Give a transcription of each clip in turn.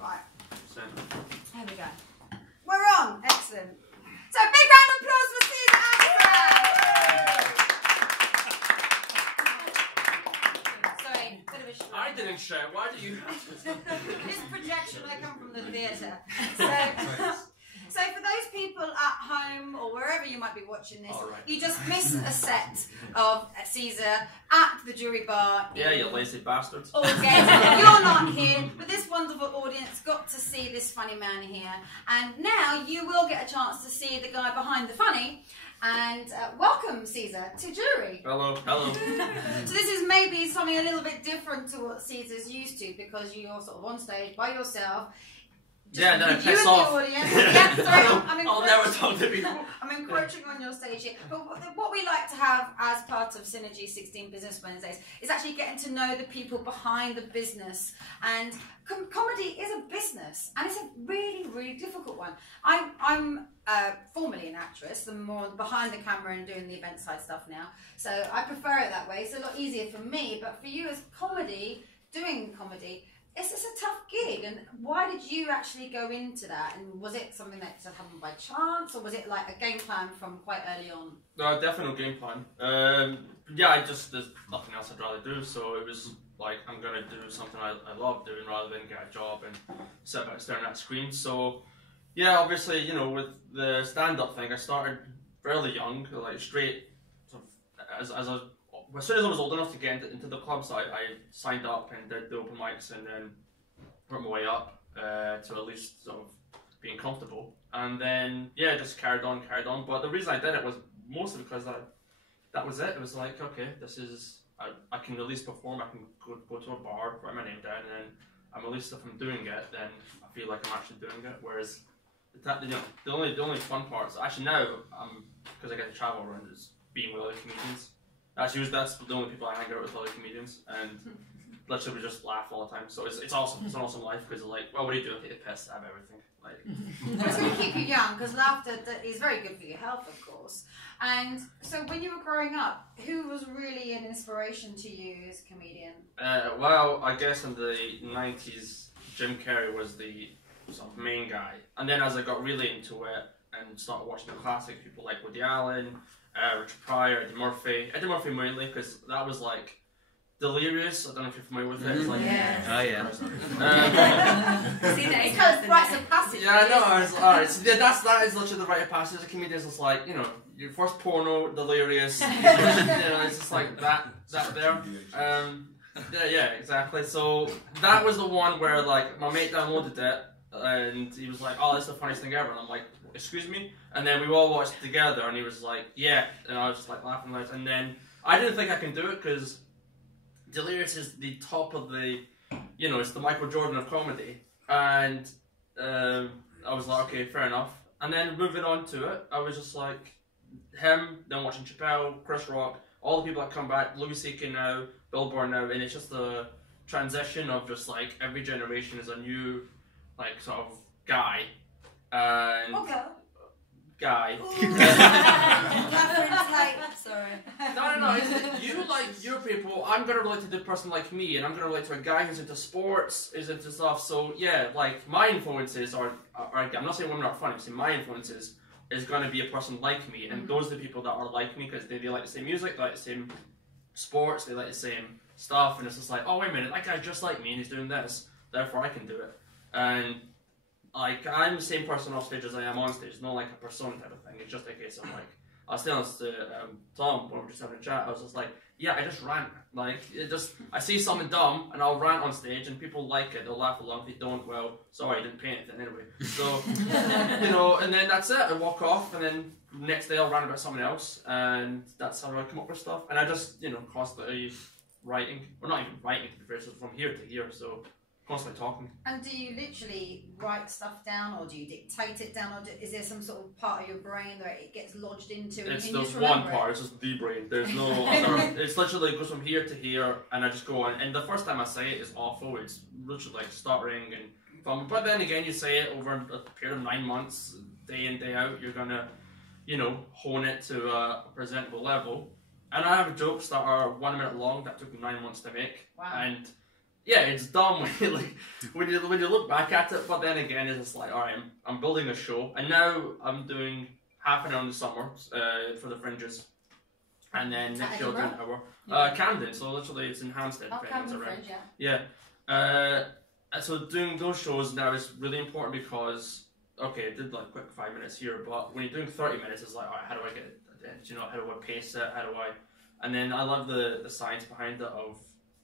Right. Same. There we go. We're on. Excellent. So big round of applause for Sezar. Sorry, bit of a shout. I didn't shout. Why do you? It's projection. I come from the theatre. So for those people at home or wherever you might be watching this, you just missed a set of Sezar at the jury bar. Yeah, you lazy bastards. August. You're not here, but this wonderful audience got to see this funny man here. And now you will get a chance to see the guy behind the funny. And welcome, Sezar, to jury. Hello, hello. So this is maybe something a little bit different to what Cesar's used to, because you're sort of on stage by yourself. Just yeah, then I piss off. off. Yeah, sorry, I'll never talk to people. I'm encroaching on your stage here. But what we like to have as part of Synergie16 Business Wednesdays is actually getting to know the people behind the business. And comedy is a business, and it's a really, really difficult one. I'm formerly an actress. I'm more behind the camera and doing the event side stuff now. So I prefer it that way. It's a lot easier for me. But for you as doing comedy, it's a tough gig. And why did you actually go into that? And was it something that just happened by chance, or was it like a game plan from quite early on? Definitely game plan. Yeah, there's nothing else I'd rather do. So it was like, I'm gonna do something I love doing rather than get a job and sit back staring at a screen. So yeah, obviously, you know, with the stand-up thing, I started fairly young, like straight sort of, as soon as I was old enough to get into the clubs, I signed up and did the open mics, and then worked my way up to at least sort of being comfortable. And then, yeah, just carried on. But the reason I did it was mostly because that was it. It was like, okay, this is, I can at least perform, I can go to a bar, write my name down, and then at least if I'm doing it, then I feel like I'm actually doing it. Whereas, you know, the only fun parts, actually now, because I get to travel around, is being with other comedians. Actually, that's the only people I hang out with, other comedians, and literally we just laugh all the time. So it's awesome. It's an awesome life, because like, well, what do you do? I take the piss out of everything. Like, it's going to keep you young, because laughter is very good for your health, of course. And so, when you were growing up, who was really an inspiration to you as a comedian? Well, I guess in the 90s, Jim Carrey was the sort of main guy. And then as I got really into it and started watching the classics, people like Woody Allen, Richard Pryor, Eddie Murphy mainly, because that was like Delirious. I don't know if you're familiar with it. It's like, oh yeah. See, it's kind of rites of passage. Yeah, I know. Alright, so that is literally the rite of passage. As a comedian, it's like, you know, your first porno, Delirious. You know, it's just like that there. Yeah, exactly. So that was the one where like my mate downloaded it, and he was like, "Oh, that's the funniest thing ever," and I'm like, "Excuse me?" And then we all watched it together, and he was like, "Yeah," and I was just like laughing loud. And then I didn't think I can do it, because Delirious is the top of the, you know, it's the Michael Jordan of comedy, and I was like, okay, fair enough. And then moving on to it, I was just like, him, then watching Chappelle, Chris Rock, all the people that come back, Louis C.K. now, Bill Burr now, and it's just the transition of just like every generation is a new, like, sort of guy. And guy. Sorry. No. It's, you like your people. I'm gonna relate to the person like me, and I'm gonna relate to a guy who's into sports, is into stuff. So yeah, like my influences are I'm not saying women are funny. I'm saying my influences is gonna be a person like me, and those are the people that are like me, because they like the same music, they like the same sports, they like the same stuff, and it's just like, oh wait a minute, that guy's just like me, and he's doing this, therefore I can do it. And like, I'm the same person off stage as I am on stage. It's not like a persona type of thing. It's just a case of like, I was telling this to Tom when we were just having a chat. I was just like, yeah, I just rant. Like, I see something dumb and I'll rant on stage, and people like it. They'll laugh along. If they don't, well, sorry, I didn't pay anything anyway. So, you know, and then that's it. I walk off, and then next day I'll rant about something else, and that's how I come up with stuff. And I just, you know, constantly writing. Well, not even writing, to be fair, so from here to here. So, constantly talking. And do you literally write stuff down, or do you dictate it down, or is there some sort of part of your brain that it gets lodged into? And it's you the just one remember part, it's just the brain. There's no other. It's literally, it goes from here to here, and I just go on. And the first time I say it is awful. It's literally like stuttering and fumbling. But then again, you say it over a period of 9 months, day in, day out, you're gonna, you know, hone it to a presentable level. And I have jokes that are 1 minute long that took me 9 months to make. Wow. And yeah, it's dumb when you look back at it. But then again, it's just like, all right, I'm building a show, and now I'm doing half an hour in the summer for the Fringes, and then next year I'll do an hour. Camden, so literally it's in Hampstead. Oh, Camden Fringe, yeah. And so doing those shows now is really important because, okay, I did like quick 5 minutes here, but when you're doing 30 minutes, it's like, all right, how do I get it? You know, how do I pace it? How do I? And then I love the science behind it of,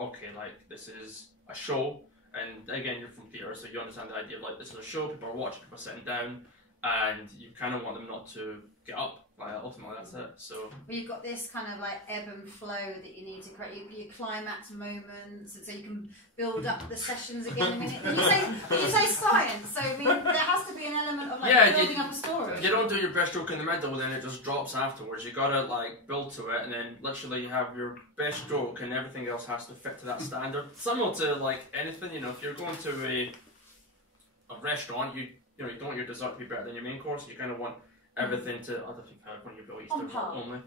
okay, like this is a show, and again, you're from theatre, so you understand the idea of like this is a show. People are watching, people are sitting down, and you kind of want them not to get up. Like ultimately, that's it. So well, you've got this kind of like ebb and flow that you need to create your climax moments, and so you can build up the sessions again. I mean, when you say science, so I mean there has to be an element of like building up a story. If you don't do your best joke in the middle, then it just drops afterwards. You gotta like build to it, and then literally you have your best joke, and everything else has to fit to that standard. Similar to like anything, you know, if you're going to a restaurant, you know you don't want your dessert to be better than your main course. You kind of want everything to other people when you go Easter only.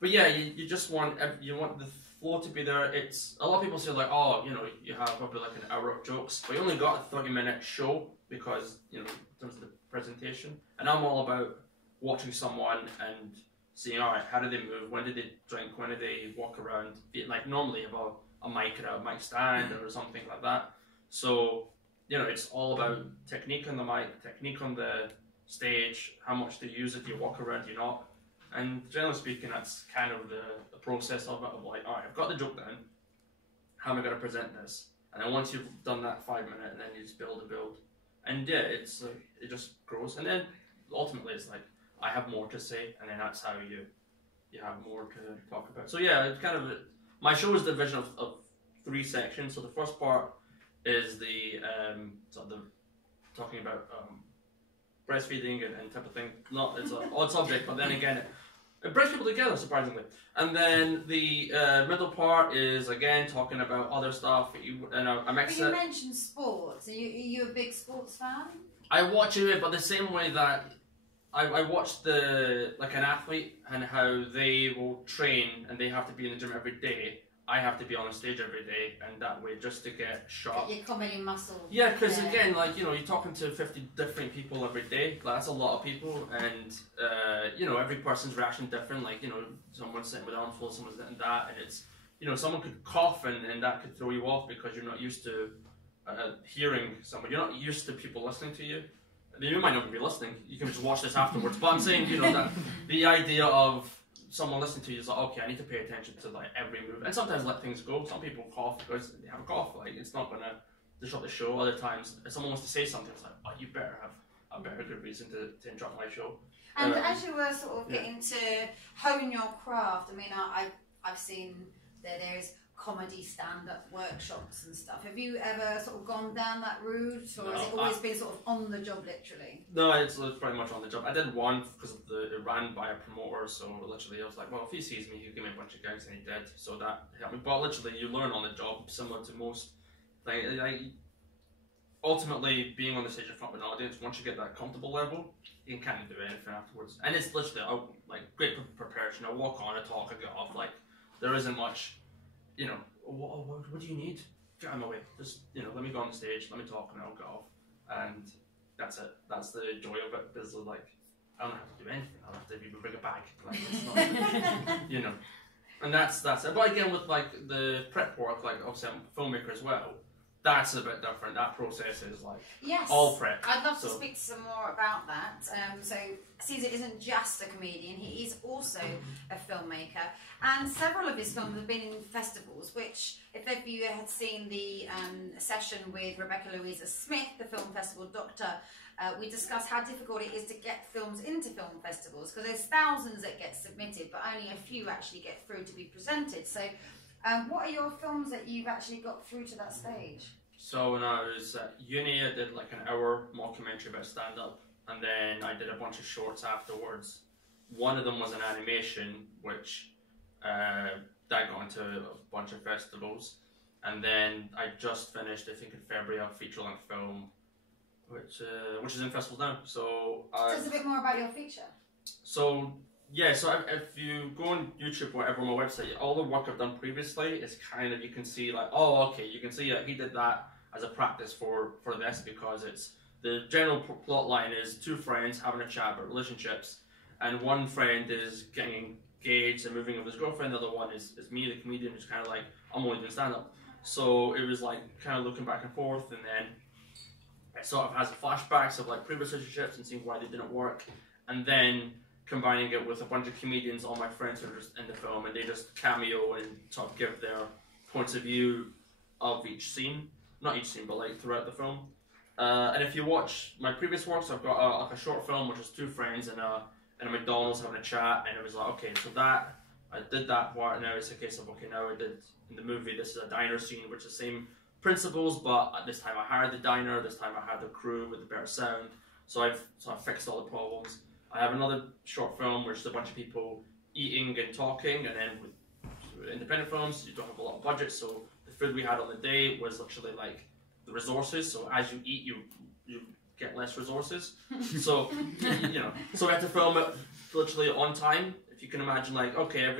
But yeah, you just want the flow to be there. It's a lot of people say like, oh, you know, you have probably like an hour of jokes, but you only got a 30-minute show because, you know, in terms of the presentation. And I'm all about watching someone and seeing, all right, how do they move? When did they drink? When did they walk around? Like normally about a mic or a mic stand or something like that. So, you know, it's all about technique on the mic, technique on the stage, how much do you use it, do you walk around, do you not? And generally speaking, that's kind of the process of it, of like, alright, I've got the joke down, how am I going to present this? And then once you've done that 5 minute, and then you just build and build. And yeah, it's like, it just grows. And then ultimately it's like, I have more to say, and then that's how you have more to talk about. So yeah, it's kind of, my show is the division of 3 sections. So the first part is the, sort of the talking about breastfeeding and type of thing. Not, it's an odd subject, but then again, it brings people together, surprisingly. And then the middle part is, again, talking about other stuff. I mix it. But you mentioned sports. Are you a big sports fan? I watch it, but the same way that I watch like an athlete and how they will train and they have to be in the gym every day. I have to be on a stage every day, and that way just to get sharp. Get your comedy muscle. Yeah, because again, like, you know, you're talking to 50 different people every day. Like, that's a lot of people, and you know, every person's reaction different. Like, you know, someone's sitting with arms full, someone's sitting that, and it's, you know, someone could cough and that could throw you off because you're not used to hearing someone. You're not used to people listening to you. I mean, you might not even be listening. You can just watch this afterwards. But I'm saying, you know, that the idea of someone listening to you is like, okay, I need to pay attention to like every move, and sometimes let things go. Some people cough because they have a cough, like it's not gonna disrupt the show. Other times, if someone wants to say something, it's like, oh, you better have a better good reason to interrupt my show. And as you were sort of getting to hone your craft, I mean, I've seen that there's comedy stand-up workshops and stuff. Have you ever sort of gone down that route, or has it always been sort of on the job, literally? No, it's pretty much on the job. I did one because it ran by a promoter, so literally I was like, well, if he sees me, he'll give me a bunch of gigs, and he did, so that helped me. But literally, you learn on the job, similar to most things. Like, ultimately, being on the stage in front of an audience, once you get that comfortable level, you can kind of do anything afterwards. And it's literally like great preparation. I walk on, I talk, I get off. Like, there isn't much. You know, what do you need? Get out of my way. Just, you know, let me go on the stage, let me talk, and I'll get off. And that's it. That's the joy of it. There's like, I don't have to do anything. I don't have to even bring a bag. Like, it's not, you know. And that's it. But again, with like the prep work, like obviously I'm a filmmaker as well. That's a bit different. That process is like all prep. I'd love to speak some more about that. So Sezar isn't just a comedian, he is also a filmmaker. And several of his films have been in festivals, which, if any of you had seen the session with Rebecca Louisa Smith, the film festival doctor, we discussed how difficult it is to get films into film festivals, because there's thousands that get submitted, but only a few actually get through to be presented. So what are your films that you've actually got through to that stage? So when I was at uni, I did like an hour mockumentary about stand-up, and then I did a bunch of shorts afterwards. One of them was an animation, which that got into a bunch of festivals. And then I just finished, I think in February, a feature-length film, which is in festivals now. So tell us a bit more about your feature. So Yeah, so if you go on YouTube or whatever on my website, all the work I've done previously is kind of, you can see like, oh, okay, you can see he did that as a practice for this, because it's, the general plot line is two friends having a chat about relationships, and one friend is getting engaged and moving with his girlfriend, the other one is me, the comedian, who's kind of like, I'm only doing stand-up. So it was like kind of looking back and forth, and then it sort of has flashbacks of like previous relationships and seeing why they didn't work, and then combining it with a bunch of comedians, all my friends who are just in the film, and they just cameo and sort of give their points of view of each scene. Not each scene, but like throughout the film. And if you watch my previous works, I've got like a short film which is two friends in a McDonald's having a chat, and it was like, okay, so that, I did that part, and now it's a case of, okay, now I did, in the movie, this is a diner scene, which is the same principles, but this time I hired the diner, this time I had the crew with the better sound, so I've fixed all the problems. I have another short film which is a bunch of people eating and talking, and then with independent films, you don't have a lot of budget, so the food we had on the day was literally like the resources, so as you eat, you get less resources. So, you know, so we had to film it literally on time. If you can imagine, like, okay,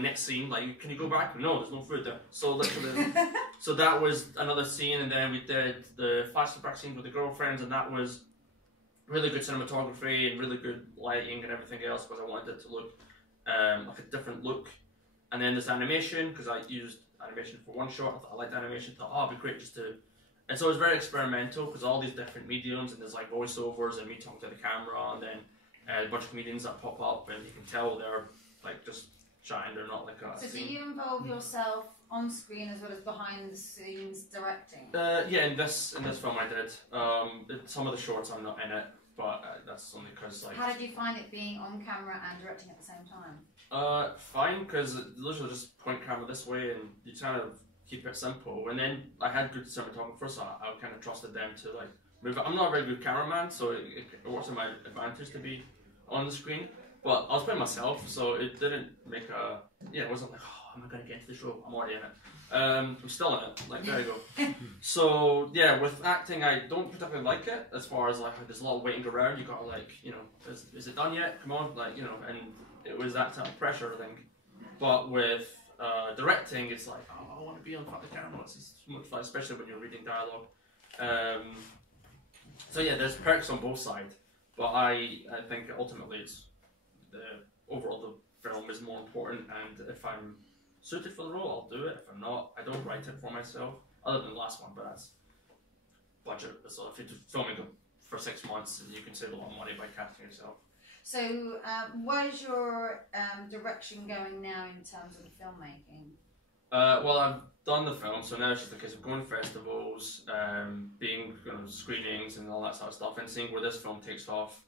next scene, like, can you go back? No, there's no food there. So literally, so that was another scene, and then we did the flashback scene with the girlfriends, and that was really good cinematography and really good lighting and everything else, because I wanted it to look like a different look. And then this animation, because I used animation for one shot, I thought I liked animation, thought, oh, it'd be great just to. And so it was very experimental, because all these different mediums, and there's like voiceovers and me talking to the camera, and then a bunch of comedians that pop up, and you can tell they're like just chatting, they're not like a So scene. do you involve yourself on screen as well as behind the scenes directing? Yeah, in this film I did. Some of the shorts I'm not in it, but that's only because like. How did you find it being on camera and directing at the same time? Fine, because literally just point camera this way, and you kind of keep it simple. And then I had good cinematographers, so I kind of trusted them to like move it. I'm not a very good cameraman, so it works to my advantage to be on the screen. But I was playing myself, so it didn't make a. Yeah, it wasn't like, oh, am I going to get into this role? I'm already in it. I'm still in it. Like, there you go. So yeah, with acting, I don't particularly like it. As far as like, there's a lot of waiting around. You got to like, you know, is it done yet? Come on, like, you know. And it was that type of pressure, I think. But with directing, it's like, oh, I want to be on front of the camera. It's so much fun, especially when you're reading dialogue. So yeah, there's perks on both sides. But I think ultimately it's overall the film is more important, and if I'm suited for the role, I'll do it. If I'm not, I don't write it for myself, other than the last one, but that's budget. So if you're filming for 6 months, you can save a lot of money by casting yourself. So where's your direction going now in terms of the filmmaking? Well, I've done the film, so now it's just a case of going to festivals, being screenings and all that sort of stuff, and seeing where this film takes off,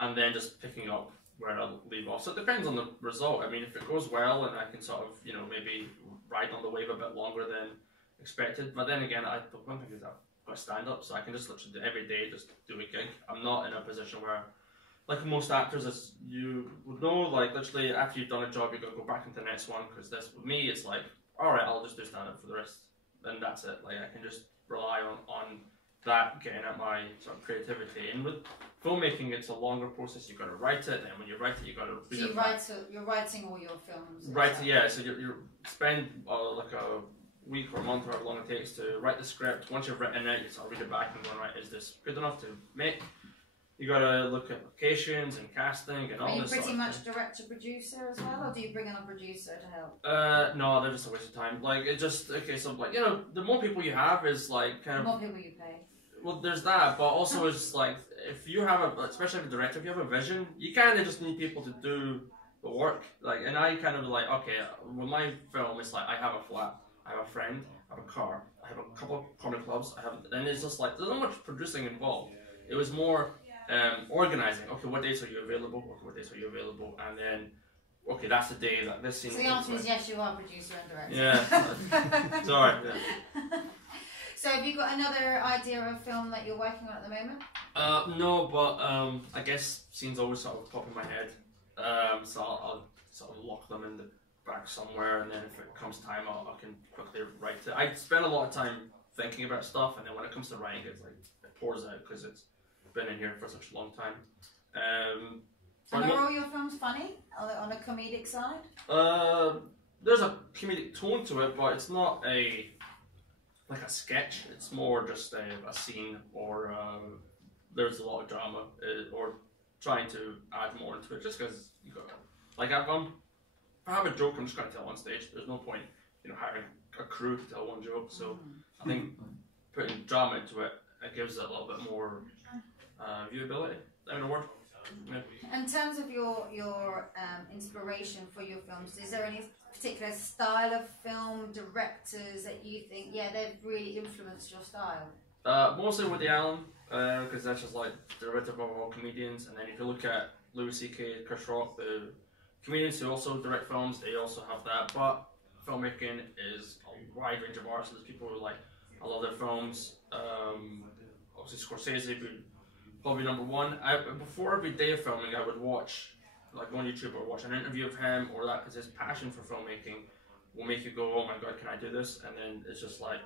and then just picking up where I'll leave off. So it depends on the result. I mean, if it goes well and I can sort of, maybe ride on the wave a bit longer than expected. But then again, the one thing is I've got to stand up, so I can just literally do every day, just do a gig. I'm not in a position where, like most actors, as you would know, like literally after you've done a job, you've got to go back into the next one. Because with me, it's like, all right, I'll just do stand up for the rest, and that's it. Like I can just rely on that getting at my sort of creativity. And with filmmaking, it's a longer process. You've got to write it, and when you write it, you've got to read it. So you're writing all your films. Right, yeah. So you spend like a week or a month or however long it takes to write the script. Once you've written it, you sort of read it back and go, right, is this good enough to make? You got to look at locations and casting and all this. Are you pretty much thing. director-producer as well, or do you bring in a producer to help? No, they're just a waste of time. Like it's just a case of like the more people you have is like kind of the more people you pay. Well, there's that, but also it's like if you have especially if a director, if you have a vision, you kind of just need people to do the work. Like, and I kind of like okay, with my film, it's like I have a flat, I have a friend, I have a car, I have a couple of comedy clubs, and it's just like there's not much producing involved. It was more organizing. Okay, what days are you available? Okay, what days are you available? And then okay, that's the day that this scene. So the answer is yes, you are producer and director. Yeah, sorry. Yeah. So have you got another idea of a film that you're working on at the moment? No, but I guess scenes always sort of pop in my head. So I'll sort of lock them in the back somewhere, and then if it comes time, I can quickly write it. I spend a lot of time thinking about stuff, and then when it comes to writing, it's like it pours out because it's been in here for such a long time. And are all your films funny on a comedic side? There's a comedic tone to it, but it's not like a sketch. It's more just a scene, or there's a lot of drama, or trying to add more into it. Just because you got like if I have a joke, I'm just going to tell on stage. There's no point, hiring a crew to tell one joke. So I think putting drama into it, it gives it a little bit more viewability. In a word. Yeah. In terms of your inspiration for your films, is there any particular style of film directors that you think, they've really influenced your style? Mostly Woody Allen, because that's just like derivative of all comedians. And then if you look at Louis C.K., Chris Rock, the comedians who also direct films, they also have that. But filmmaking is a wide range of artists. There's people who I love their films. Obviously Scorsese, probably number one. Before every day of filming, I would watch, like on YouTube, or watch an interview of him or that, because his passion for filmmaking will make you go, oh my god, can I do this? And then it's just like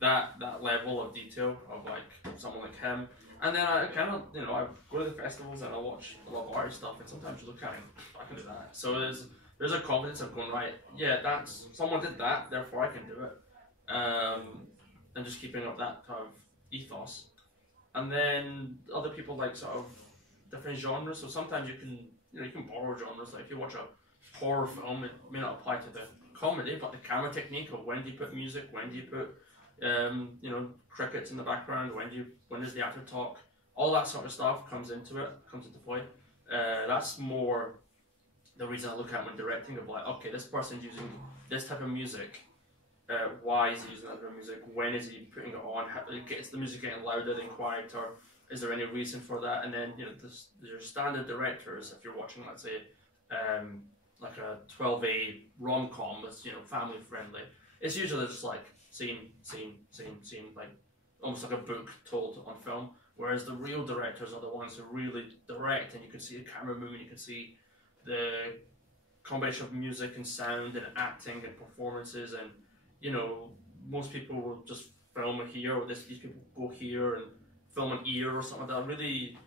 that level of detail of like someone like him. And then I kind of, I go to the festivals and I watch a lot of art stuff, and sometimes you look at it, I can do that. So there's a confidence of going, right, that's someone did that, therefore I can do it. And just keeping up that kind of ethos. And then other people like sort of different genres. So sometimes you can borrow genres. Like if you watch a horror film, it may not apply to the comedy, but the camera technique of when do you put music, when do you put crickets in the background, when does the actor talk, all that sort of stuff comes into play. That's more the reason I look at when directing, of like, okay, this person's using this type of music. Why is he using that type of music? When is he putting it on? Is the music getting louder than quieter? Is there any reason for that? And then there's your standard directors. If you're watching, let's say, like a 12A rom-com that's family friendly, it's usually just like scene, like almost like a book told on film. Whereas the real directors are the ones who really direct, and you can see the camera moving, you can see the combination of music and sound and acting and performances, and most people will just film here, or these people go here and film an ear or something like that. Really,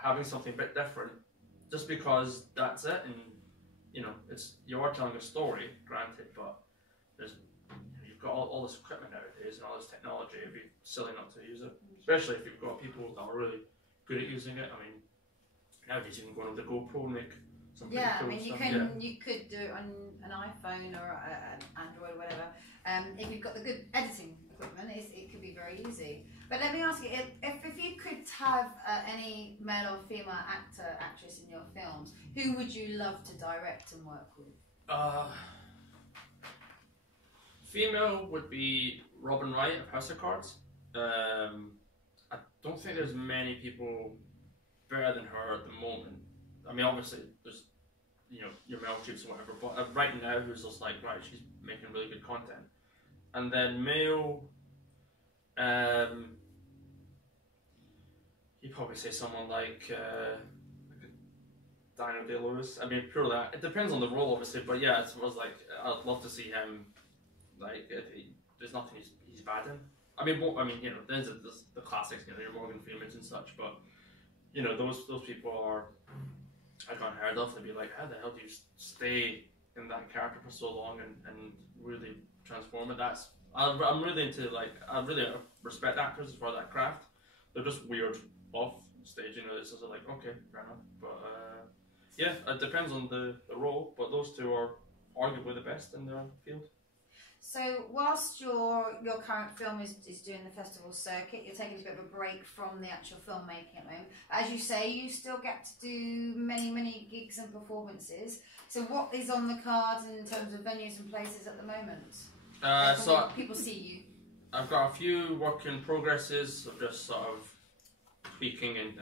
having something a bit different, just because that's it, and you are telling a story, granted, but you've got all this equipment nowadays and all this technology. It'd be silly not to use it, especially if you've got people that are really good at using it. I mean, nowadays you can go on the GoPro and make some pretty cool stuff. You could do it on an iPhone or an Android, whatever. If you've got the good editing equipment, it could be very easy. But let me ask you, if you could have any male or female actor, actress in your films, who would you love to direct and work with? Female would be Robin Wright of House of Cards. I don't think there's many people better than her at the moment. I mean, obviously, there's your Meryl Streeps and whatever, but right now, who's just like, right, she's making really good content. And then male, you'd probably say someone like Daniel Day-Lewis. I mean, pure that. It depends on the role, obviously, but yeah, it was like, I'd love to see him. Like, there's nothing he's bad in. I mean, there's the classics, your Morgan Freemans and such, but those people are I've not heard of. They'd be like, how the hell do you stay in that character for so long and really transform it? I'm really into, like, I really respect actors for that craft. They're just weird off stage, it's just like, okay, fair enough. But yeah, it depends on the role, but those two are arguably the best in their field. So whilst your current film is doing the festival circuit, you're taking a bit of a break from the actual filmmaking at the moment. As you say, you still get to do many gigs and performances. So what is on the cards in terms of venues and places at the moment? So people see you. I've got a few work in progresses of just sort of tweaking and